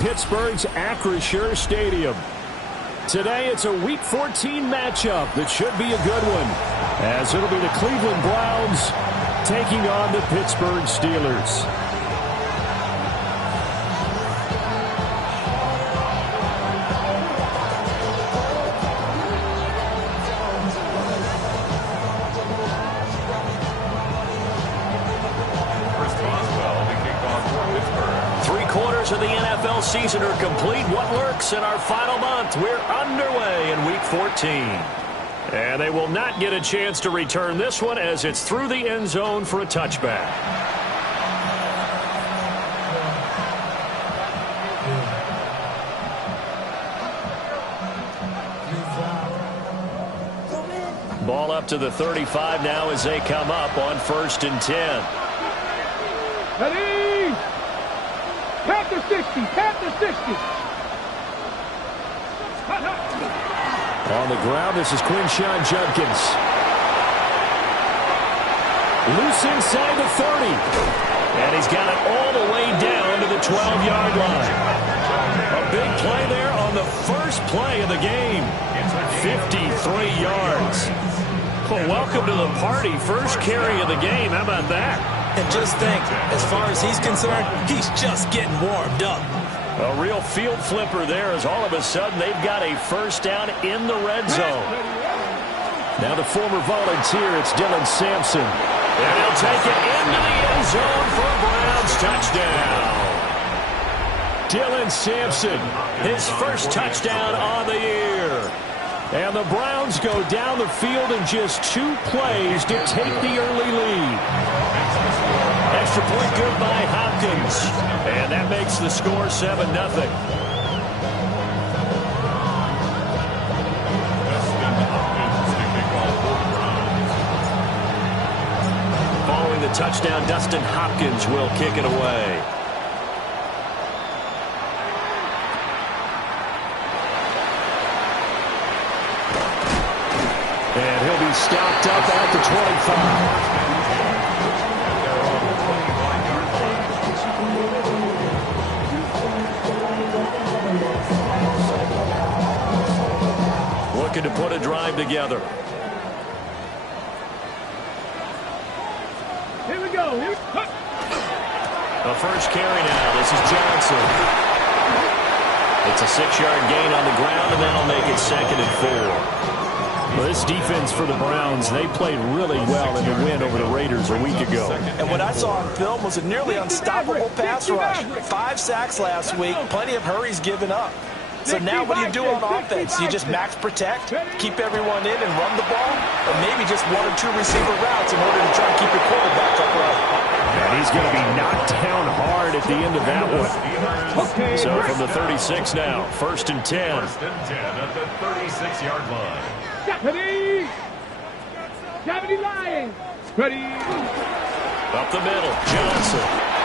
Pittsburgh's Acrisure Stadium. Today it's a Week 14 matchup that should be a good one, as it'll be the Cleveland Browns taking on the Pittsburgh Steelers. Of the NFL season are complete. What lurks in our final month? We're underway in Week 14. And they will not get a chance to return this one as it's through the end zone for a touchback. Ball up to the 35 now as they come up on 1st and 10. Ready? Panther 60, Panther 60. On the ground, this is Quinshawn Judkins. Loose inside the 30. And he's got it all the way down to the 12-yard line. A big play there on the first play of the game. 53 yards. Well, welcome to the party. First carry of the game. How about that? And just think, as far as he's concerned, he's just getting warmed up. A real field flipper there as all of a sudden they've got a first down in the red zone. Now the former volunteer, it's Dylan Sampson. And he'll take it into the end zone for a Browns touchdown. Dylan Sampson, his first touchdown on the year. And the Browns go down the field in just 2 plays to take the early lead. Extra point good by Hopkins. And that makes the score 7-0. Following the touchdown, Dustin Hopkins will kick it away. And he'll be stopped up at the 25. Looking to put a drive together. Here we go. The first carry now. This is Johnson. It's a 6-yard gain on the ground, and that'll make it 2nd and 4. Well, this defense for the Browns, they played really well in the win over the Raiders a week ago. And what I saw on film was a nearly unstoppable pass rush. 5 sacks last week, plenty of hurries given up. So now what do you do on offense? You just max protect, keep everyone in and run the ball, or maybe just 1 or 2 receiver routes in order to try and keep your quarterback upright. And he's going to be knocked down hard at the end of that one. So from the 36 now, 1st and 10. 1st and 10 at the 36-yard line. Ready? Gravity line. Ready? Up the middle, Johnson.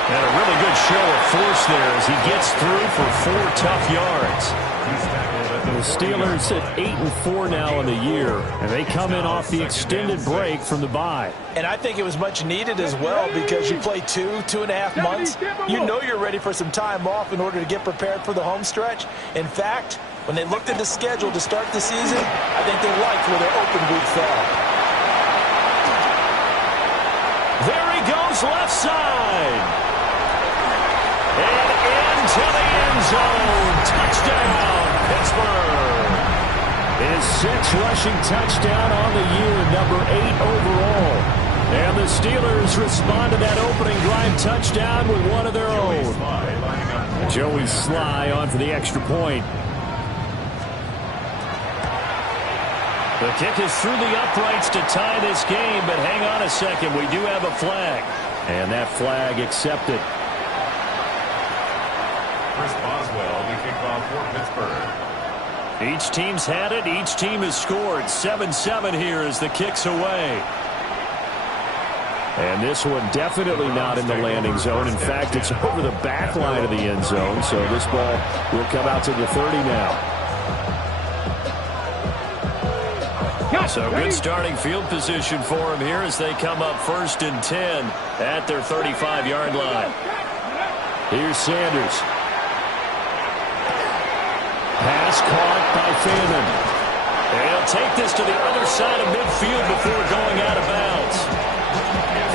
And a really good show of force there as he gets through for 4 tough yards. The Steelers at 8-4 now in the year, and they come in off the extended break from the bye. And I think it was much needed as well because you play 2.5 months. You know you're ready for some time off in order to get prepared for the home stretch. In fact, when they looked at the schedule to start the season, I think they liked where their open week fell. There he goes left side. And into the end zone. Touchdown, Pittsburgh. His 6th rushing touchdown on the year, number 8 overall. And the Steelers respond to that opening drive touchdown with one of their own. Joey Sly on for the extra point. The kick is through the uprights to tie this game, but hang on a second. We do have a flag. And that flag accepted. Chris Boswell, the kickoff for Pittsburgh. Each team's had it. Each team has scored. 7-7 here as the kick's away. And this one definitely not in the landing zone. In fact, it's over the back line of the end zone. So this ball will come out to the 30 now. So good starting field position for them here as they come up 1st and 10 at their 35-yard line. Here's Sanders. by Fannin. And he'll take this to the other side of midfield before going out of bounds.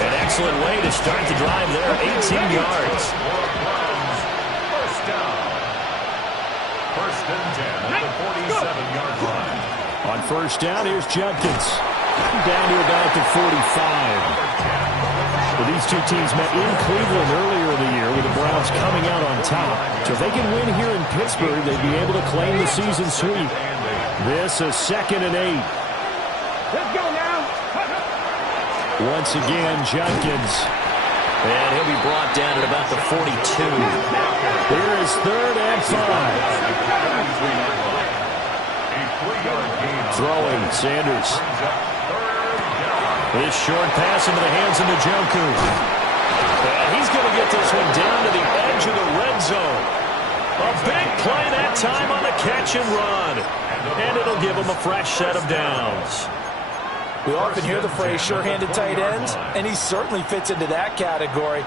An excellent way to start the drive there, 18 yards. First down. First and 10 at the 47-yard line. On first down, here's Judkins. Down to about the 45. Well, these two teams met in Cleveland earlier in the year with the Browns coming out on top. So if they can win here in Pittsburgh, they'd be able to claim the season sweep. This is 2nd and 8. Let's go now. Once again, Judkins. And he'll be brought down at about the 42. Here is 3rd and 5. Throwing, Sanders. This short pass into the hands of Njoku. And he's going to get this one down to the edge of the red zone. A big play that time on the catch and run. And it'll give him a fresh set of downs. We often hear the phrase sure-handed tight ends, and he certainly fits into that category.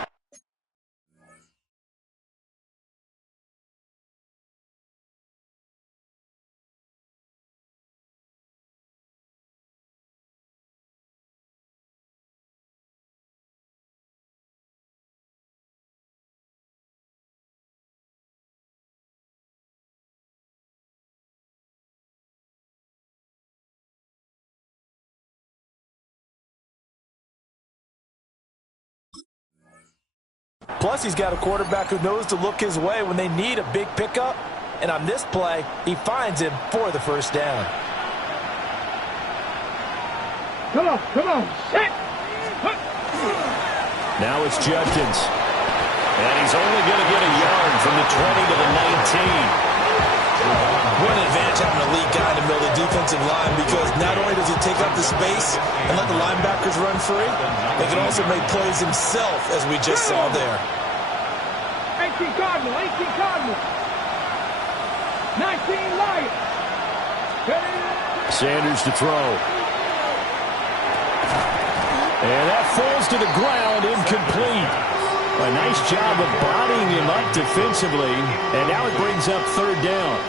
Plus, he's got a quarterback who knows to look his way when they need a big pickup. And on this play, he finds him for the first down. Come on, set. Now it's Judkins. And he's only going to get a yard from the 20 to the 19. What an advantage having a lead guy in the middle of the defensive line, because not only does he take up the space and let the linebackers run free, they can also make plays himself, as we just saw there. 18 Cardinal, 19 Lion. Sanders to throw. And that falls to the ground, incomplete. A nice job of bodying him up defensively, and now it brings up 3rd down.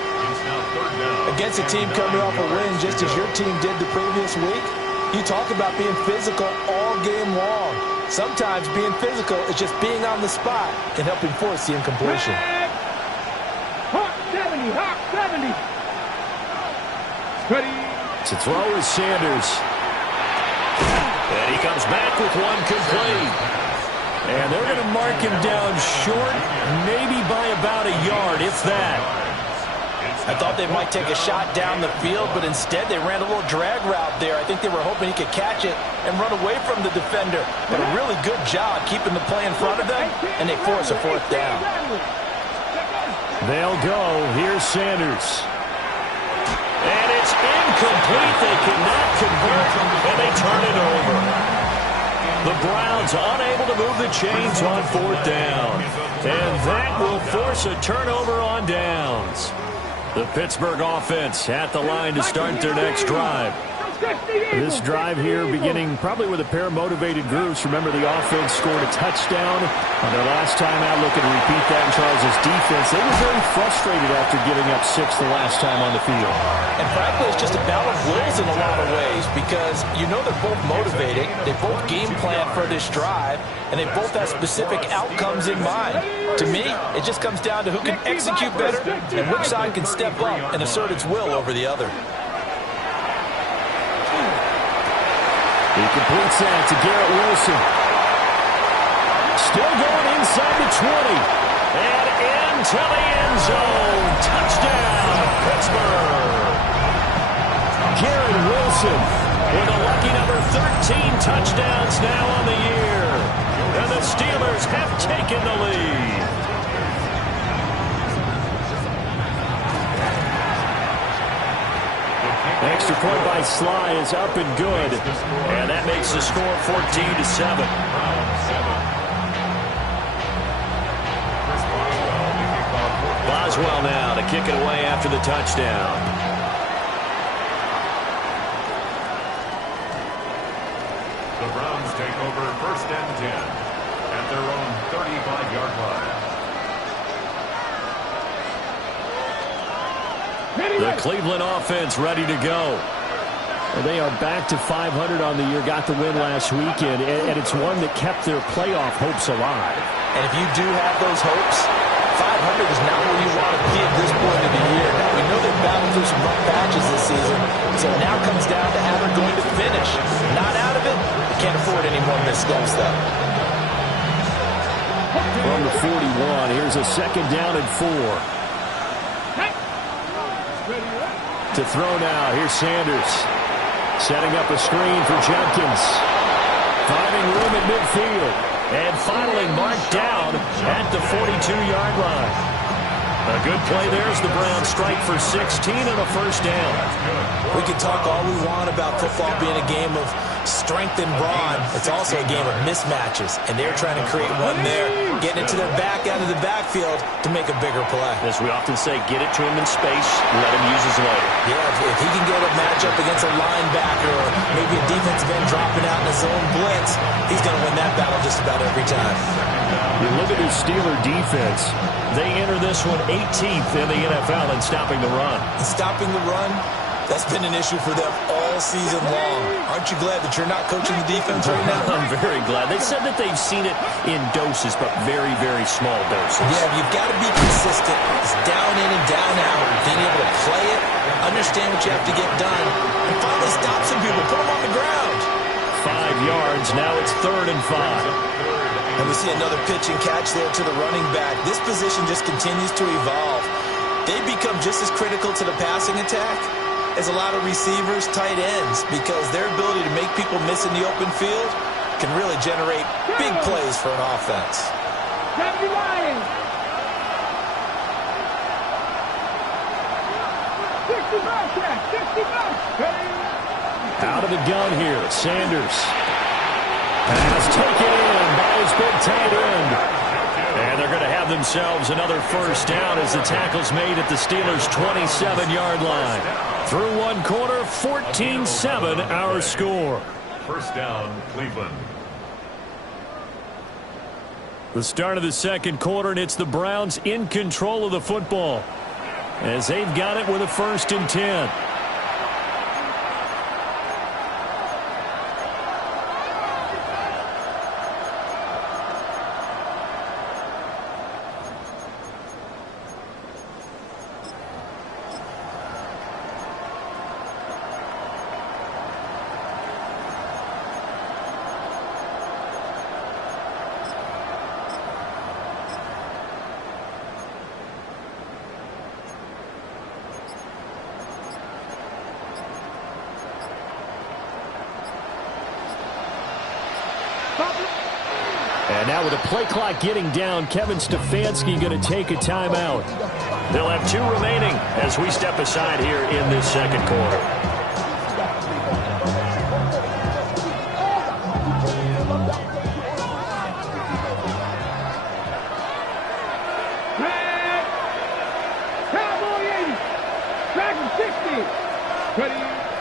Against a team coming off a win just as your team did the previous week, you talk about being physical all game long. Sometimes being physical is just being on the spot and helping force the incompletion. Hawk 70. Ready. To throw is Sanders. And he comes back with one complete. And they're going to mark him down short, maybe by about a yard, if that. I thought they might take a shot down the field, but instead they ran a little drag route there. I think they were hoping he could catch it and run away from the defender. But a really good job keeping the play in front of them, and they force a 4th down. They'll go. Here's Sanders. And it's incomplete. They cannot convert, and they turn it over. The Browns unable to move the chains on 4th down. And that will force a turnover on downs. The Pittsburgh offense at the line to start their next drive. This drive here beginning probably with a pair of motivated groups. Remember, the offense scored a touchdown on their last time out. Looking to repeat that in Charles' defense. They were very frustrated after giving up 6 the last time on the field. And frankly, it's just a battle of wills in a lot of ways, because you know they're both motivated. They both game plan for this drive, and they both have specific outcomes in mind. To me, it just comes down to who can execute better and which side can step up and assert its will over the other. He completes that to Garrett Wilson. Still going inside the 20. And into the end zone. Touchdown, Pittsburgh. Garrett Wilson with a lucky number 13 touchdowns now on the year. And the Steelers have taken the lead. Extra point by Sly is up and good. And that makes the score 14-7. Boswell now to kick it away after the touchdown. The Browns take over 1st and 10 at their own 35-yard line. The Cleveland offense ready to go. They are back to 500 on the year, got the win last weekend, and it's one that kept their playoff hopes alive. And if you do have those hopes, 500 is not where you want to be at this point of the year. Now, we know they've battled through some rough patches this season, so it now comes down to how they're going to finish. Not out of it, they can't afford any more missteps, though. From the 41, here's a second down and 4. To throw now, here's Sanders. Setting up a screen for Jenkins. Finding room at midfield. And finally marked down at the 42-yard line. A good play there as the Browns strike for 16 and a first down. We can talk all we want about football being a game of strength and brawn. It's also a game of mismatches, and they're trying to create one there, getting it to their back out of the backfield to make a bigger play. As we often say, get it to him in space, let him use his leg. Yeah, if he can get a matchup against a linebacker or maybe a defensive end dropping out in a zone blitz, he's going to win that battle just about every time. You look at his Steeler defense. They enter this one 18th in the NFL in stopping the run. And stopping the run, that's been an issue for them all season long. Aren't you glad that you're not coaching the defense right now? I'm very glad. They said that they've seen it in doses, but very, very small doses. Yeah, you've got to be consistent. It's down in and down out. Being able to play it, understand what you have to get done, and finally stop some people, put them on the ground. 5 yards. Now it's 3rd and 5. And we see another pitch and catch there to the running back. This position just continues to evolve. They become just as critical to the passing attack as a lot of receivers, tight ends, because their ability to make people miss in the open field can really generate big plays for an offense. Out of the gun here, Sanders. Pass taken in by his big tight end. And they're going to have themselves another first down as the tackle's made at the Steelers' 27-yard line. Through one quarter, 14-7 our score. First down, Cleveland. The start of the second quarter, and it's the Browns in control of the football as they've got it with a 1st and 10. And now with the play clock getting down, Kevin Stefanski going to take a timeout. They'll have 2 remaining as we step aside here in this second quarter.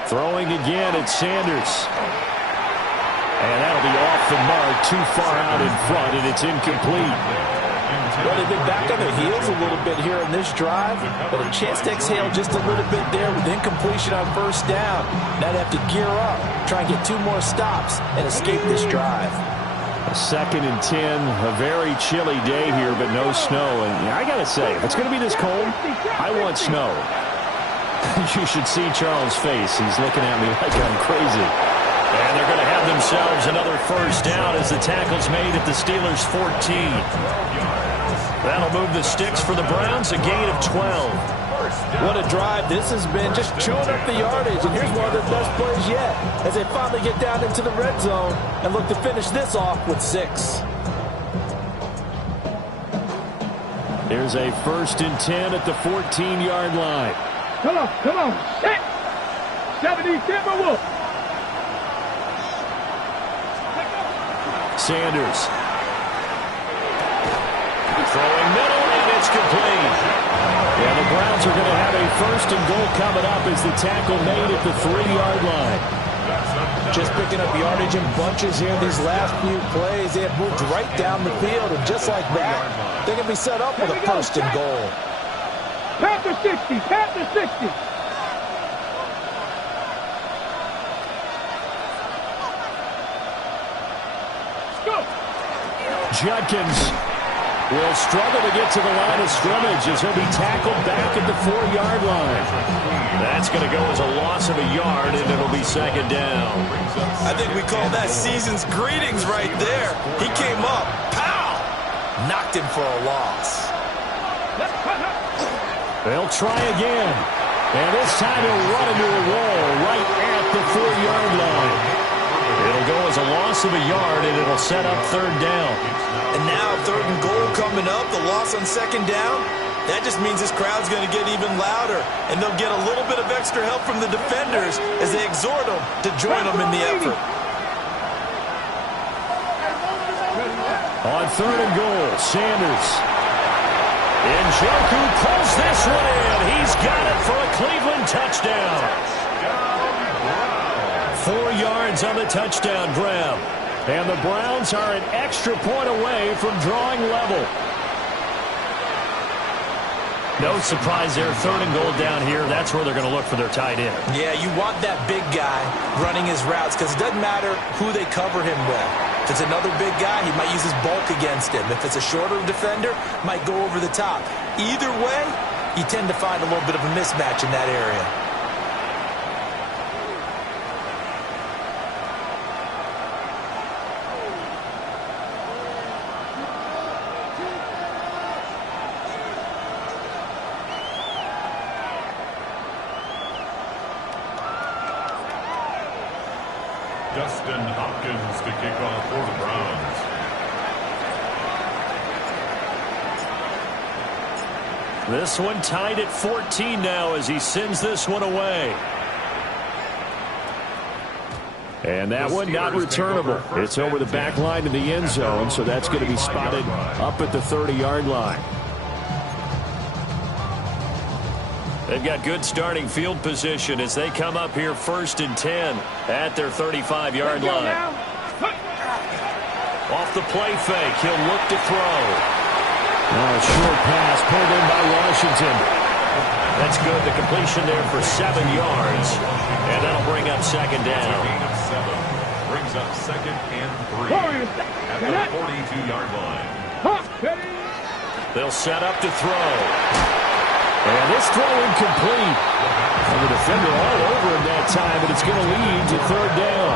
Throwing again at Sanders. And that'll be off the mark, too far out in front, and it's incomplete. Well, they've been back on their heels a little bit here in this drive, but a chance to exhale just a little bit there with incompletion on first down. Now they have to gear up, try and get 2 more stops, and escape this drive. A 2nd and 10, a very chilly day here, but no snow. And I got to say, if it's going to be this cold, I want snow. You should see Charles' face. He's looking at me like I'm crazy. And they're going to have themselves another first down as the tackle's made at the Steelers' 14. That'll move the sticks for the Browns, a gain of 12. What a drive this has been, just chewing up the yardage. And here's one of their best plays yet as they finally get down into the red zone and look to finish this off with 6. Here's a 1st and 10 at the 14-yard line. Come on, set. 70 Timberwolf. Sanders. Throwing middle, and it's complete. Yeah, the Browns are going to have a 1st and goal coming up as the tackle made at the 3-yard line. Just picking up yardage in bunches here in these last few plays. They have moved right down the field, and just like that, they're going to be set up with a 1st and goal. Panthers 60. Pat the 60. Go. Judkins will struggle to get to the line of scrimmage as he'll be tackled back at the 4-yard line. That's going to go as a loss of a yard, and it'll be second down. I think we call that season's greetings right there. He came up, pow! Knocked him for a loss. They'll try again. And this time he'll run into a wall right at the 4-yard line. It'll go as a loss of a yard, and it'll set up third down. And now 3rd and goal coming up, the loss on second down. That just means this crowd's going to get even louder, and they'll get a little bit of extra help from the defenders as they exhort them to join them in the effort. On 3rd and goal, Sanders. Njoku pulls this one in. He's got it for a Cleveland touchdown. 4 yards on the touchdown grab. And the Browns are an extra point away from drawing level. No surprise there. 3rd and goal down here. That's where they're going to look for their tight end. Yeah, you want that big guy running his routes because it doesn't matter who they cover him with. If it's another big guy, he might use his bulk against him. If it's a shorter defender, might go over the top. Either way, you tend to find a little bit of a mismatch in that area. Dustin Hopkins to kick off for the Browns. This one tied at 14 now as he sends this one away. And that one not returnable. It's over the back line in the end zone, so that's going to be spotted up at the 30-yard line. They've got good starting field position as they come up here 1st and 10 at their 35-yard line. Off the play fake, he'll look to throw. A short pass pulled in by Washington. That's good. The completion there for 7 yards. And that'll bring up second down. Brings up 2nd and 3 at the 42-yard line. They'll set up to throw. And this throw incomplete. And the defender all over him that time, but it's going to lead to 3rd down.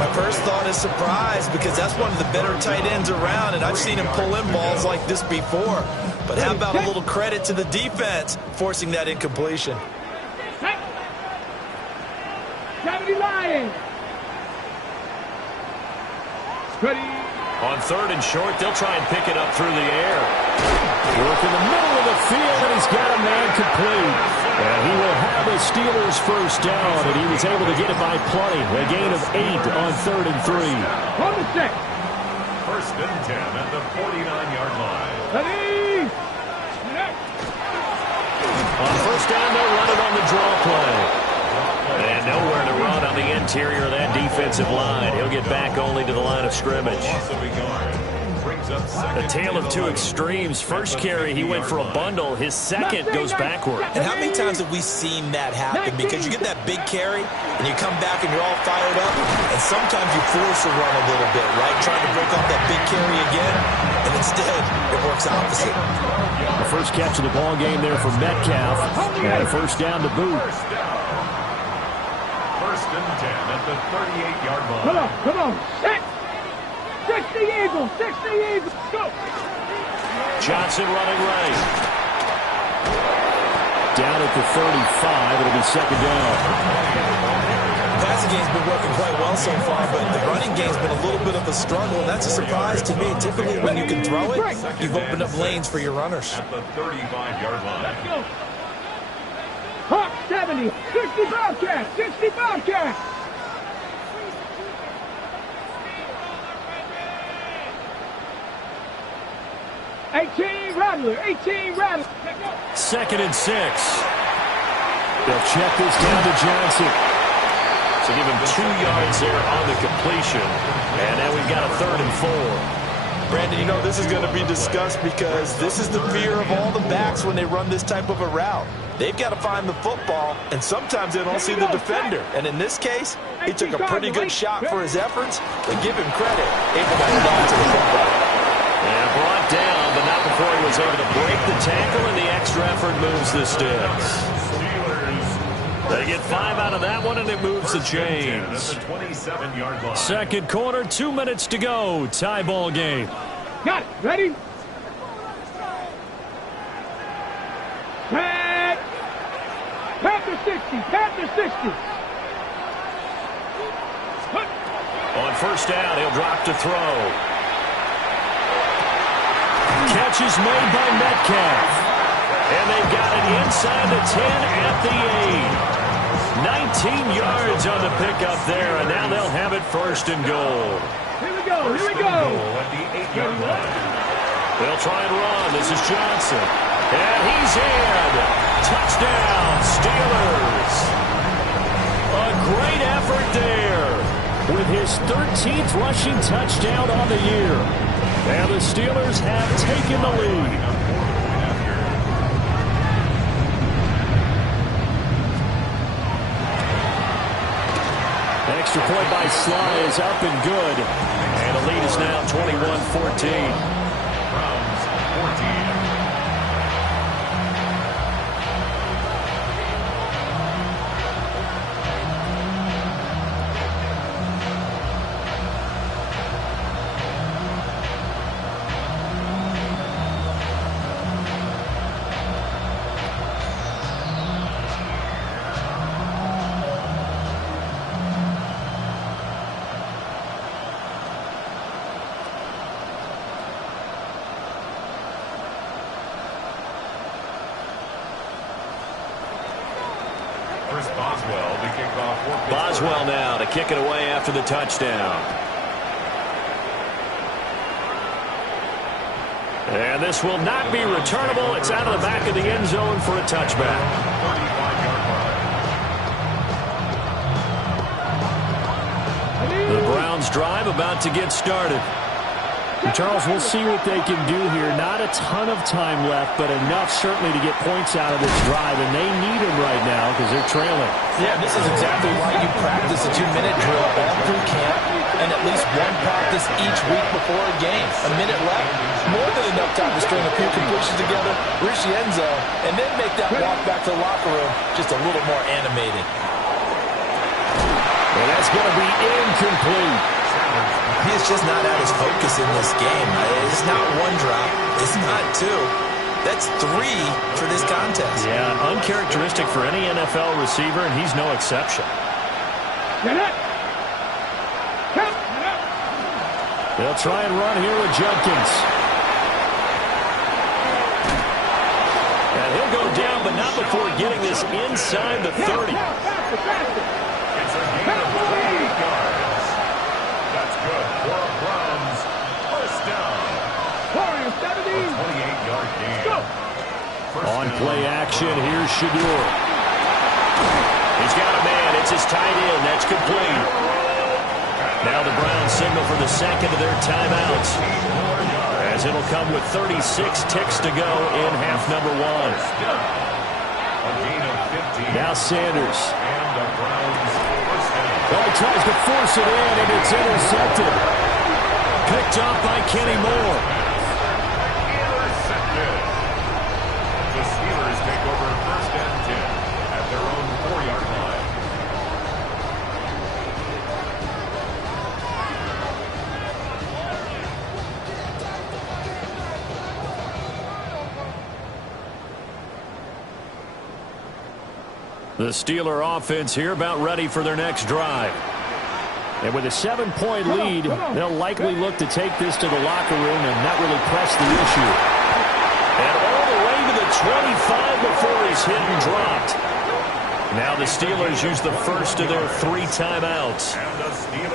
My first thought is surprise because that's one of the better tight ends around, and I've seen him pull in balls like this before. But how about a little credit to the defense forcing that incompletion? 70 Lions. Ready. On 3rd and short, they'll try and pick it up through the air. Work in the middle of the field, and he's got a man complete. And he will have the Steelers' first down, and he was able to get it by plenty. A gain of 8 on 3rd and 3. On the set. 1st and 10 at the 49-yard line. Ready. On 1st down, they'll run it on the draw play. And nowhere to run on the interior of that defensive line. He'll get back only to the line of scrimmage. A tale of two extremes. First carry, he went for a bundle. His second goes backward. And how many times have we seen that happen? Because you get that big carry, and you come back and you're all fired up, and sometimes you force a run a little bit, right? Trying to break off that big carry again, and instead it works opposite. The first catch of the ball game there for Metcalf. And a first down to boot. 1st and 10 at the 38-yard line. Come on. 60 Eagles, 60 Eagles, go! Johnson running right. Down at the 35, it'll be second down. The passing game's been working quite well so far, but the running game's been a little bit of a struggle, and that's a surprise to me. Typically, when you can throw it, you've opened up lanes for your runners. At the 35-yard line. Hawk 70, 60 Bobcats, 60 Bobcats! $18 Rattler. 2nd and 6. They'll check this down to Johnson. So give him 2 yards there on the completion. And now we've got a 3rd and 4. Brandon, you know this is going to be discussed because this is the fear of all the backs when they run this type of a route. They've got to find the football, and sometimes they don't see the defender. And in this case, he took a pretty good shot for his efforts, but give him credit, able to hold on to the football. And brought down, but not before he was able to break the tackle, and the extra effort moves the sticks. They get 5 out of that one, and it moves the chains. 27-yard line. Second quarter, 2 minutes to go. Tie ball game. Got it. Ready? Pat! Panther 60. Panther 60. On first down, he'll drop to throw. Catch is made by Metcalf. And they got it inside the 10 at the 8. 19 yards on the pickup there, and now they'll have it first and goal. Here we go. Here we go. At the 8-yard line. They'll try and run. This is Johnson. And he's in. Touchdown, Steelers. A great effort there with his 13th rushing touchdown on the year. And the Steelers have taken the lead. Extra point by Sly is up and good. And the lead is now 21-14. Browns 14. Boswell now to kick it away after the touchdown. And this will not be returnable. It's out of the back of the end zone for a touchback. 35-yard line. The Browns drive about to get started. Charles, we'll see what they can do here. Not a ton of time left, but enough certainly to get points out of this drive, and they need them right now because they're trailing. Yeah, this is exactly why you practice a 2-minute drill all through camp and at least one practice each week before a game. A minute left, more than enough time to string a few completions together, reach the end zone, and then make that walk back to the locker room just a little more animated. And that's going to be incomplete. He is just not at his focus in this game. It's not one drop. It's not two. That's 3 for this contest. Yeah, uncharacteristic for any NFL receiver, and he's no exception. Get it. They'll try and run here with Jenkins. And he'll go down, but not before getting this inside the 30. It's a gain of 28 yards. That's good for Browns. First down. 28-yard gain. On play action, here's Shadur. He's got a man. It's his tight end. That's complete. Now the Browns signal for the second of their timeouts, as it'll come with 36 ticks to go in half number 1. A gain of 15. Now Sanders. And the Browns first down. Well, he tries to force it in, and it's intercepted. Picked off by Kenny Moore. Intercepted. The Steelers take over first and 10 at their own 4-yard line. The Steeler offense here about ready for their next drive. And with a 7-point lead, they'll likely look to take this to the locker room and not really press the issue. And all the way to the 25 before he's hit and dropped. Now the Steelers use the first of their 3 timeouts.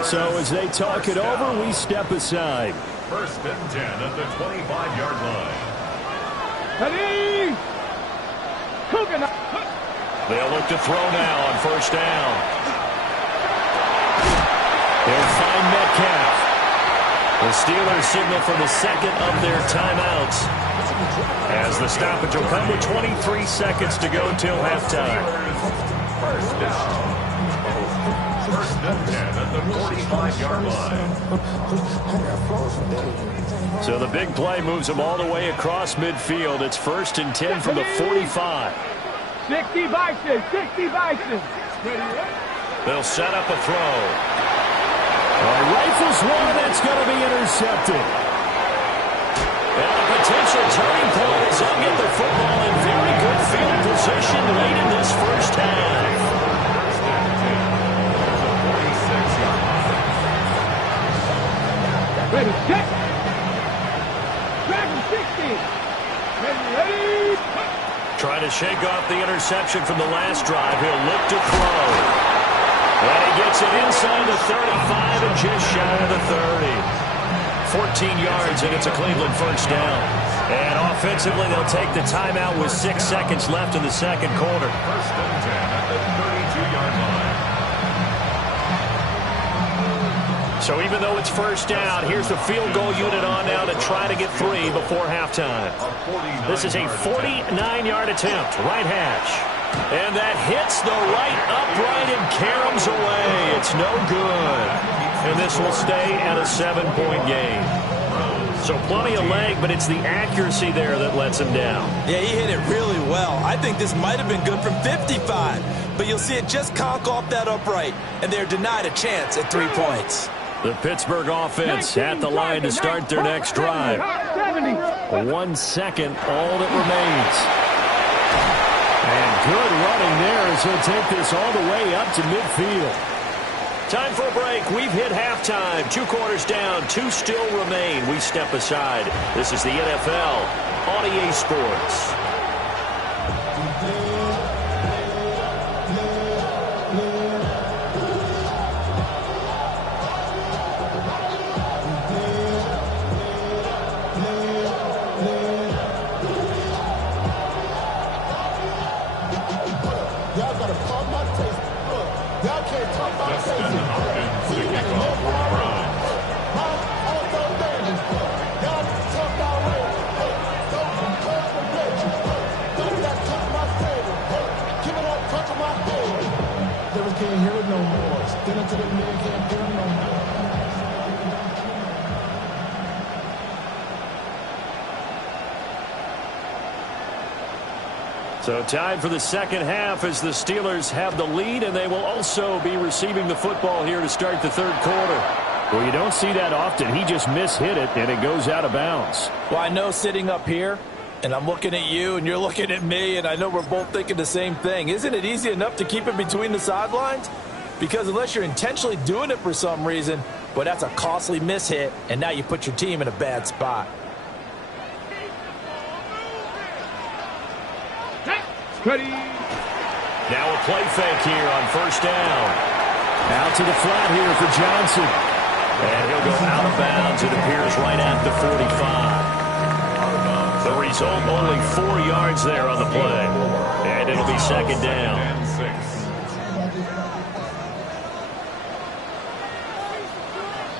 So as they talk it over, we step aside. First and 10 at the 25-yard line. Ready. They'll look to throw now on first down. They'll find Metcalf. The Steelers signal for the second of their timeouts, as the stoppage will come with 23 seconds to go till halftime. First down. First and 10 at the 45-yard line. So the big play moves them all the way across midfield. It's first and 10 from the 45. 60 Bison, 60 Bison. They'll set up a throw. Rifles one, that's going to be intercepted. And a potential turning point as they'll get the football in very good field position late in this first half. Ready, set. Dragon 60. Ready, Trying to shake off the interception from the last drive. He'll look to throw. And he gets it inside the 35 and just shy of the 30. 14 yards, and it's a Cleveland first down. And offensively, they'll take the timeout with 6 seconds left in the second quarter. First and 10 at the 32-yard line. So even though it's first down, here's the field goal unit on now to try to get 3 before halftime. This is a 49-yard attempt, right hash. And that hits the right upright and caroms away. It's no good. And this will stay at a 7-point game. So plenty of leg, but it's the accuracy there that lets him down. Yeah, he hit it really well. I think this might have been good from 55. But you'll see it just conk off that upright. And they're denied a chance at 3 points. The Pittsburgh offense at the line to start their next drive. 1 second, all that remains. And good running there as he'll take this all the way up to midfield. Time for a break. We've hit halftime. 2 quarters down, 2 still remain. We step aside. This is the NFL on EA Sports. So time for the second half as the Steelers have the lead, and they will also be receiving the football here to start the third quarter. Well, you don't see that often. He just mishit it, and it goes out of bounds. Well, I know sitting up here, and I'm looking at you, and you're looking at me, and I know we're both thinking the same thing. Isn't it easy enough to keep it between the sidelines? Because unless you're intentionally doing it for some reason, well, that's a costly mishit, and now you put your team in a bad spot. Ready. Now a play fake here on first down. Out to the flat here for Johnson. And he'll go out of bounds. It appears right at the 45. The result, only 4 yards there on the play. And it'll be second down.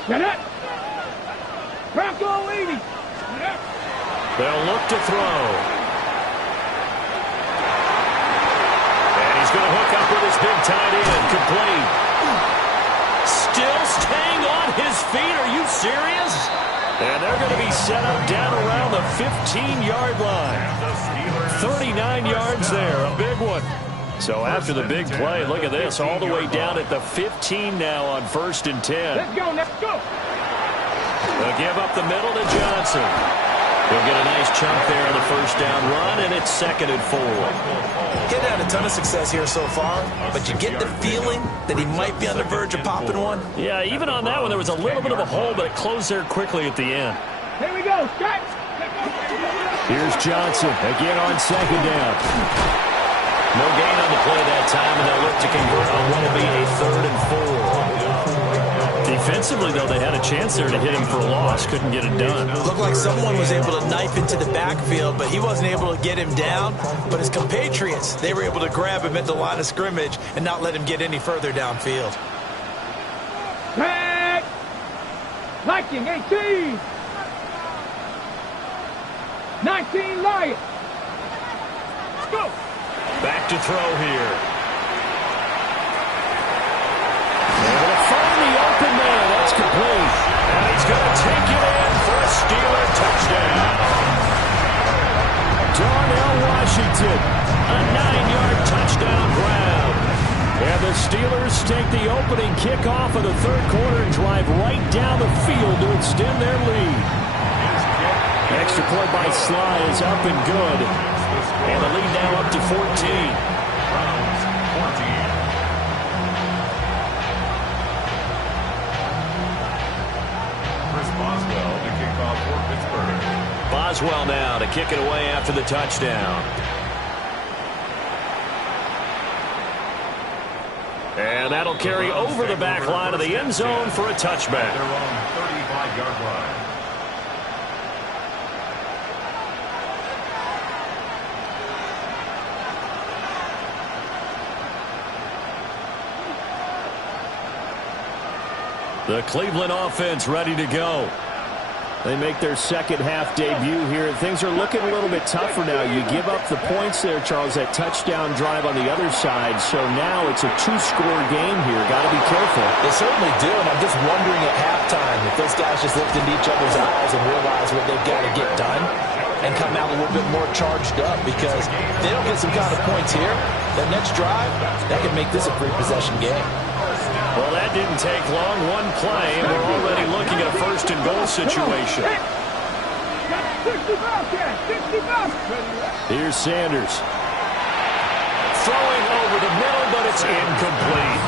Get it. Bronco 80. They'll look to throw. Going to hook up with his big tight end. Complete. Still staying on his feet. Are you serious? And they're going to be set up down around the 15-yard line. 39 yards there. A big one. So after the big play, look at this. All the way down at the 15 now on first and 10. Let's go, let's go. They'll give up the middle to Johnson. He'll get a nice chunk there on the first down run, and it's second and 4. He's had a ton of success here so far, but you get the feeling that he might be on the verge of popping one. Yeah, even on that one, there was a little bit of a hole, but it closed there quickly at the end. Here we go, Scott. Here's Johnson again on second down. No gain on the play that time, and they'll look to convert on what will be a 3rd and 4. Defensively, though, they had a chance there to hit him for a loss. Couldn't get it done. Looked like someone was able to knife into the backfield, but he wasn't able to get him down. But his compatriots, they were able to grab him at the line of scrimmage and not let him get any further downfield. Back. Like Viking, 18. 19, Lion. Go. Back to throw here. Able to find the open man. That's complete. And he's going to take it in for a Steeler touchdown. Darnell Washington, a 9-yard touchdown grab. And the Steelers take the opening kickoff of the third quarter and drive right down the field to extend their lead. Extra point by Sly is up and good. And the lead now up to 14. Browns 14. Chris Boswell to kick off for Pittsburgh. Boswell now to kick it away after the touchdown. And that'll carry over the back line of the end zone for a touchback. They're on 35-yard line. The Cleveland offense ready to go. They make their second half debut here. Things are looking a little bit tougher now. You give up the points there, Charles, that touchdown drive on the other side. So now it's a 2-score game here. Got to be careful. They certainly do, and I'm just wondering at halftime if those guys just looked into each other's eyes and realize what they've got to get done and come out a little bit more charged up, because if they don't get some kind of points here, that next drive, that could make this a 3-possession game. Well, that didn't take long. One play, and we're already looking at a first-and-goal situation. Here's Sanders. Throwing over the middle, but it's incomplete.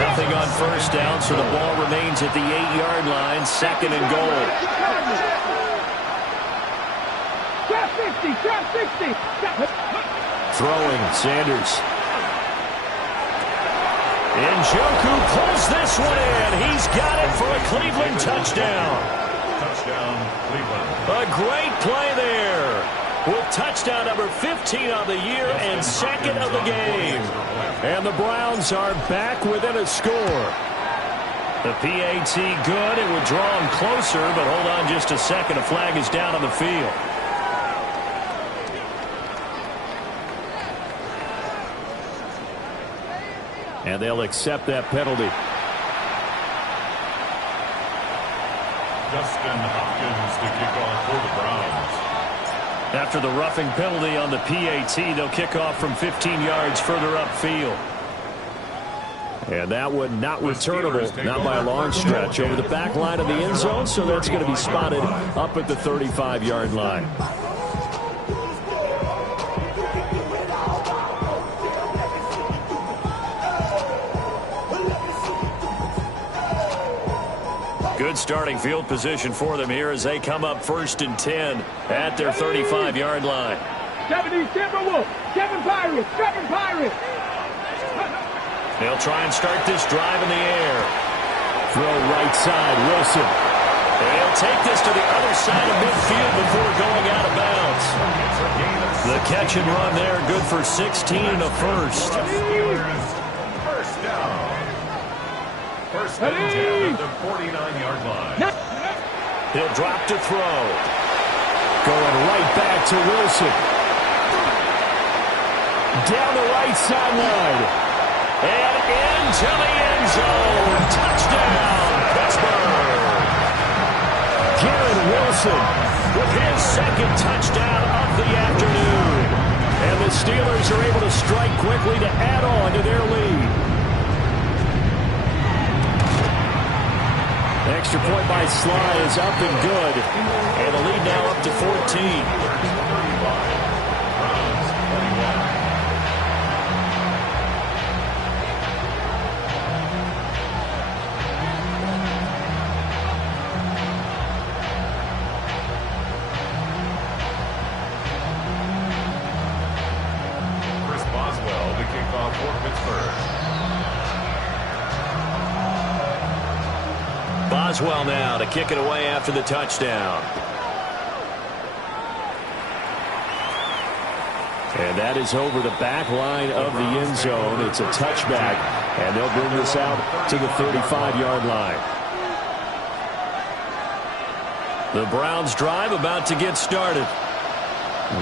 Nothing on first down, so the ball remains at the 8-yard line, second and goal. Trap 60, trap 60. Throwing, Sanders. Njoku pulls this one in. He's got it for a Cleveland touchdown. Touchdown, Cleveland. A great play there. With touchdown number 15 of the year and second of the game. And the Browns are back within a score. The PAT good. It would draw them closer, but hold on just a second. A flag is down on the field. And they'll accept that penalty. Justin Hopkins to kick off for the Browns. After the roughing penalty on the PAT, they'll kick off from 15 yards further upfield. And that one not returnable, not by a long stretch, over the back line of the end zone, so that's going to be spotted up at the 35-yard line. Good starting field position for them here as they come up 1st and 10 at their 35-yard line. 70 Timberwolves, 7 Pirates, 7 Pirates. They'll try and start this drive in the air. Throw right side, Wilson. And he'll take this to the other side of midfield before going out of bounds. The catch and run there, good for 16 and a first. First down. First and 10 at the 49-yard line. He'll drop to throw. Going right back to Wilson. Down the right sideline. And into the end zone. Touchdown, Pittsburgh. Garrett Wilson with his second touchdown of the afternoon. And the Steelers are able to strike quickly to add on to their lead. Extra point by Sly is up and good. And the lead now up to 14. Chris Boswell to kick off for Pittsburgh. Boswell now to kick it away after the touchdown. And that is over the back line of the end zone. It's a touchback. And they'll bring this out to the 35-yard line. The Browns drive about to get started.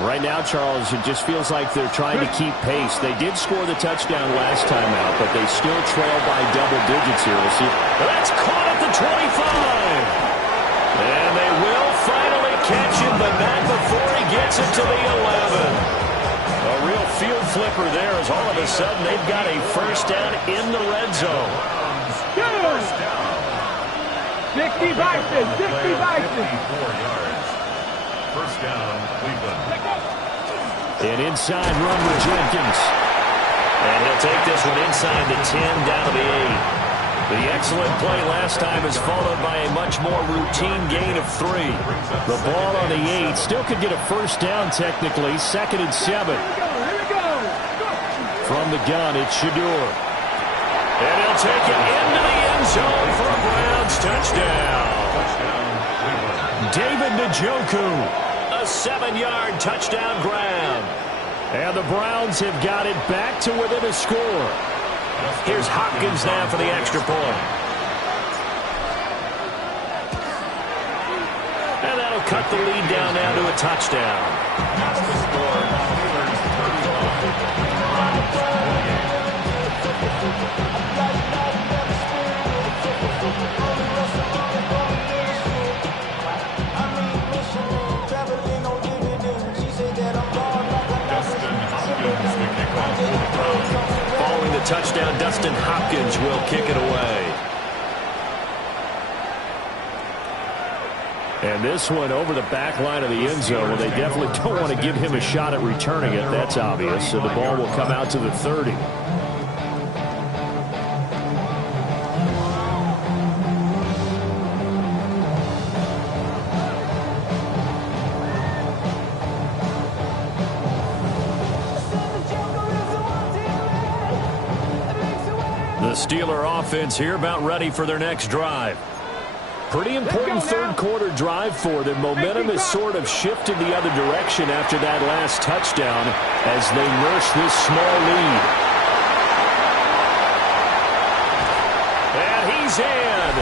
Right now, Charles, it just feels like they're trying to keep pace. They did score the touchdown last time out, but they still trail by double digits here. We'll see. That's caught at the 25. And they will finally catch him, but not before he gets it to the 11. A real field flipper there as all of a sudden they've got a first down in the red zone. First down. 60 Vikings, 60 Vikings. 4 yards. First down, Cleveland. An inside run with Jenkins. And he'll take this one inside the 10 down to the 8. The excellent play last time is followed by a much more routine gain of 3. The ball on the 8 still could get a first down technically. 2nd and 7. Here we go. From the gun, it's Shador. And he'll take it into the end zone for a Browns touchdown. David Njoku. A 7-yard touchdown grab. And the Browns have got it back to within a score. Here's Hopkins now for the extra point. And that'll cut the lead down now to a touchdown. That's the score. Following the touchdown, Dustin Hopkins will kick it away. And this one over the back line of the end zone. Well, they definitely don't want to give him a shot at returning it. That's obvious. So the ball will come out to the 30. The Steeler offense here about ready for their next drive. Pretty important third quarter drive for them. Momentum has sort of shifted the other direction after that last touchdown as they nurse this small lead. And he's in.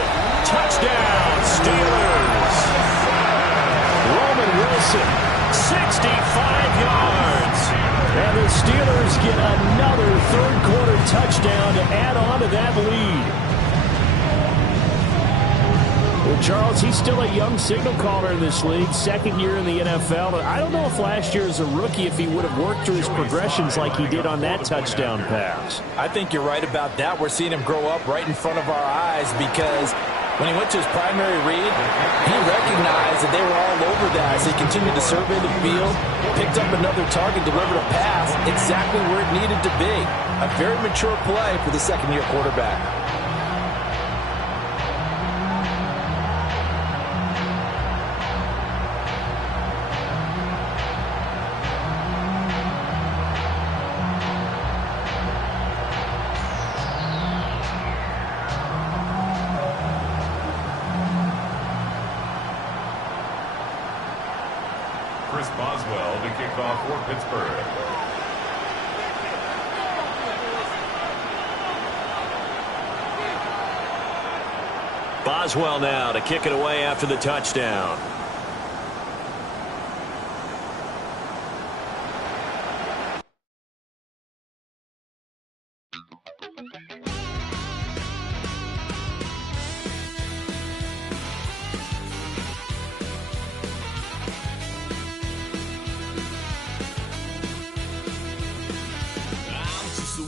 Touchdown, Steelers. Roman Wilson, 65 yards. and the Steelers get another third quarter touchdown to add on to that lead. Well, Charles, he's still a young signal caller in this league, 2nd year in the NFL. I don't know if last year as a rookie if he would have worked through his progressions like he did on that touchdown pass. I think you're right about that. We're seeing him grow up right in front of our eyes because when he went to his primary read, he recognized that they were all over that as he continued to survey the field, picked up another target, delivered a pass exactly where it needed to be. A very mature play for the second-year quarterback. Chris Boswell to kick off for Pittsburgh. Boswell now to kick it away after the touchdown.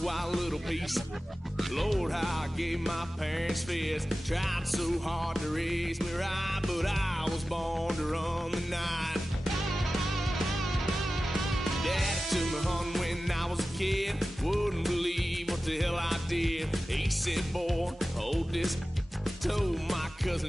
Wild little piece. Lord, how I gave my parents fist. Tried so hard to raise me right, but I was born to run the night. Dad took me hunting when I was a kid. Wouldn't believe what the hell I did. He said, boy, hold this. Told my cousin